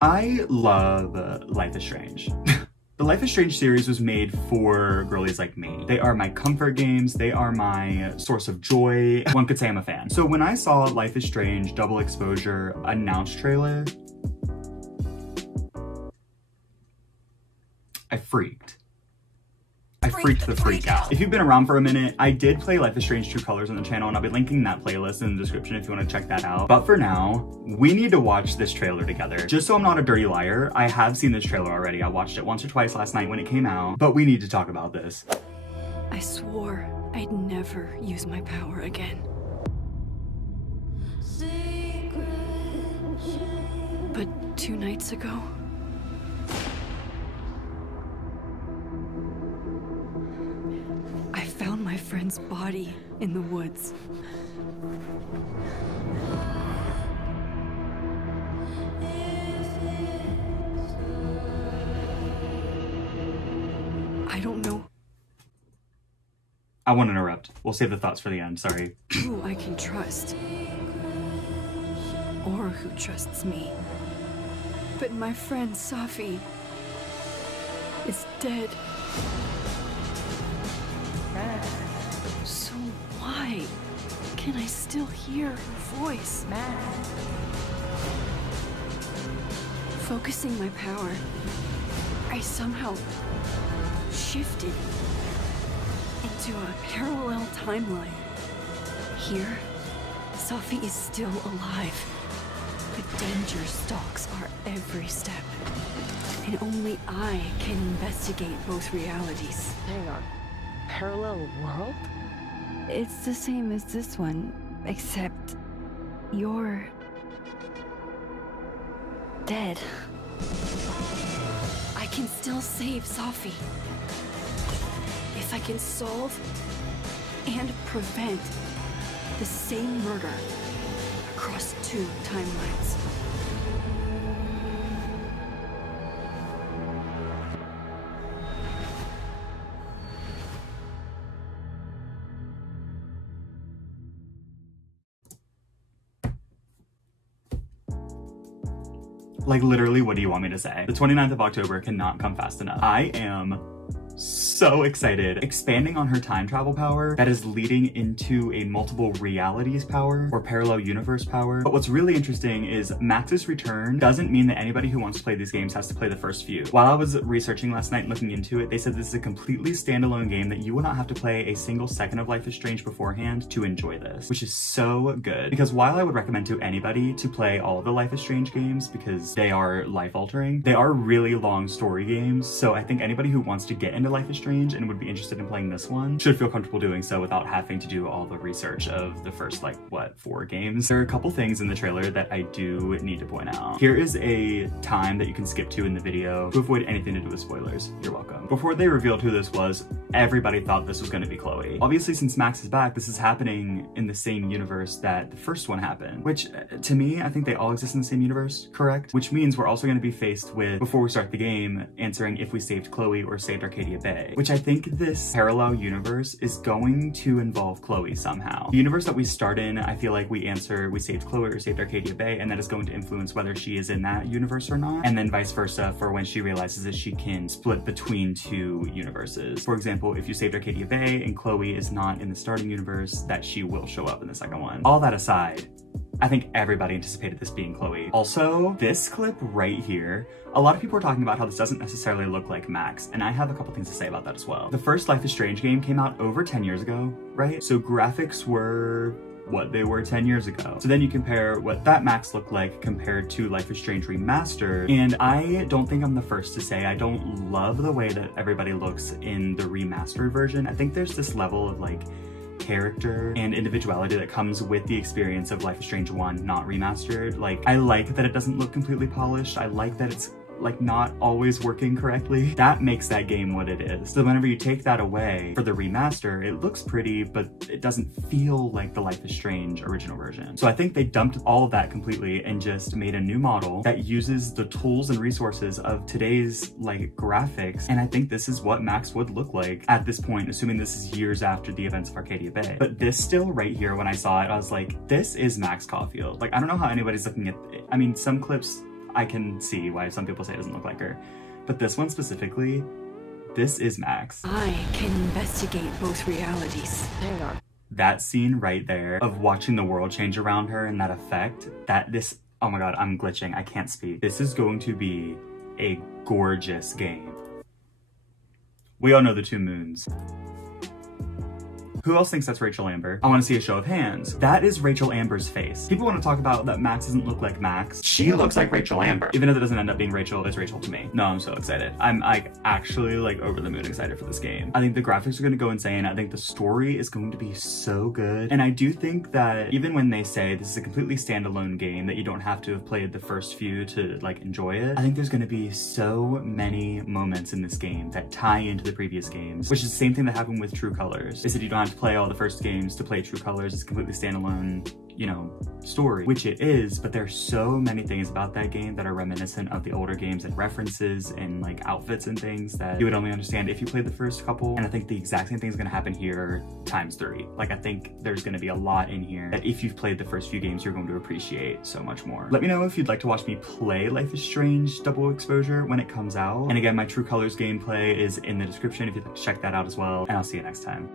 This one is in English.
I love Life is Strange. The Life is Strange series was made for girlies like me. They are my comfort games. They are my source of joy. One could say I'm a fan. So when I saw Life is Strange Double Exposure announced trailer, I freaked. I freaked the freak out. If you've been around for a minute, I did play Life is Strange True Colors on the channel, and I'll be linking that playlist in the description if you want to check that out. But for now, we need to watch this trailer together. Just so I'm not a dirty liar, I have seen this trailer already. I watched it once or twice last night when it came out, but we need to talk about this. I swore I'd never use my power again. But 2 nights ago, I found my friend's body in the woods. I don't know I won't interrupt. We'll save the thoughts for the end, sorry. who I can trust, or who trusts me. But my friend Safi is dead. So why can I still hear her voice? Focusing my power, I somehow shifted into a parallel timeline. Here, Safi is still alive, but danger stalks our every step. And only I can investigate both realities. Hang on. Parallel world? It's the same as this one, except you're dead. I can still save Safi if I can solve and prevent the same murder across 2 timelines. Like literally, what do you want me to say? The 29th of October cannot come fast enough. I am so excited. Expanding on her time travel power that is leading into a multiple realities power or parallel universe power. But what's really interesting is Max's return doesn't mean that anybody who wants to play these games has to play the first few. While I was researching last night and looking into it, they said this is a completely standalone game that you will not have to play a single second of Life is Strange beforehand to enjoy this, which is so good. Because while I would recommend to anybody to play all of the Life is Strange games because they are life-altering, they are really long story games. So I think anybody who wants to get into Life is Strange and would be interested in playing this one should feel comfortable doing so without having to do all the research of the first, like, what, 4 games? There are a couple things in the trailer that I do need to point out. Here is a time that you can skip to in the video to avoid anything to do with spoilers. You're welcome. Before they revealed who this was, everybody thought this was going to be Chloe. Obviously, since Max is back, this is happening in the same universe that the first one happened, which to me, I think they all exist in the same universe, correct? Which means we're also going to be faced with, before we start the game, answering if we saved Chloe or saved Arcadia Bay, which I think this parallel universe is going to involve Chloe somehow. The universe that we start in, I feel like we answer we saved Chloe or saved Arcadia Bay, and that is going to influence whether she is in that universe or not, and then vice versa for when she realizes that she can split between 2 universes. For example, if you saved Arcadia Bay and Chloe is not in the starting universe, that she will show up in the second one. All that aside, I think everybody anticipated this being Chloe. Also, this clip right here, a lot of people are talking about how this doesn't necessarily look like Max, and I have a couple things to say about that as well. The first Life is Strange game came out over 10 years ago, right? So graphics were what they were 10 years ago. So then you compare what that Max looked like compared to Life is Strange Remastered, and I don't think I'm the first to say I don't love the way that everybody looks in the remastered version. I think there's this level of like character and individuality that comes with the experience of Life is Strange 1 not remastered. Like, I like that it doesn't look completely polished. I like that it's like not always working correctly. That makes that game what it is. So whenever you take that away for the remaster, it looks pretty, but it doesn't feel like the Life is Strange original version. So I think they dumped all of that completely and just made a new model that uses the tools and resources of today's like graphics. And I think this is what Max would look like at this point, assuming this is years after the events of Arcadia Bay. But this still right here, when I saw it, I was like, this is Max Caulfield. Like, I don't know how anybody's looking at it. I mean, some clips I can see why some people say it doesn't look like her. But this one specifically, this is Max. I can investigate both realities. Hang on. That scene right there of watching the world change around her and that effect, oh my god, I'm glitching, I can't speak. This is going to be a gorgeous game. We all know the two moons. Who else thinks that's Rachel Amber? I want to see a show of hands. That is Rachel Amber's face. People want to talk about that Max doesn't look like Max. She looks like Rachel Amber. Even if it doesn't end up being Rachel, it's Rachel to me. No, I'm so excited. I'm like actually like over the moon excited for this game. I think the graphics are going to go insane. I think the story is going to be so good. And I do think that even when they say this is a completely standalone game that you don't have to have played the first few to like enjoy it, I think there's going to be so many moments in this game that tie into the previous games, which is the same thing that happened with True Colors. Is that you don't have to play all the first games to play True Colors. It's a completely standalone, you know, story, which it is, but there's so many things about that game that are reminiscent of the older games and references and like outfits and things that you would only understand if you played the first couple. And I think the exact same thing is going to happen here ×3. Like I think there's going to be a lot in here that if you've played the first few games, you're going to appreciate so much more. Let me know if you'd like to watch me play Life is Strange Double Exposure when it comes out. And again, my True Colors gameplay is in the description if you'd like to check that out as well. And I'll see you next time.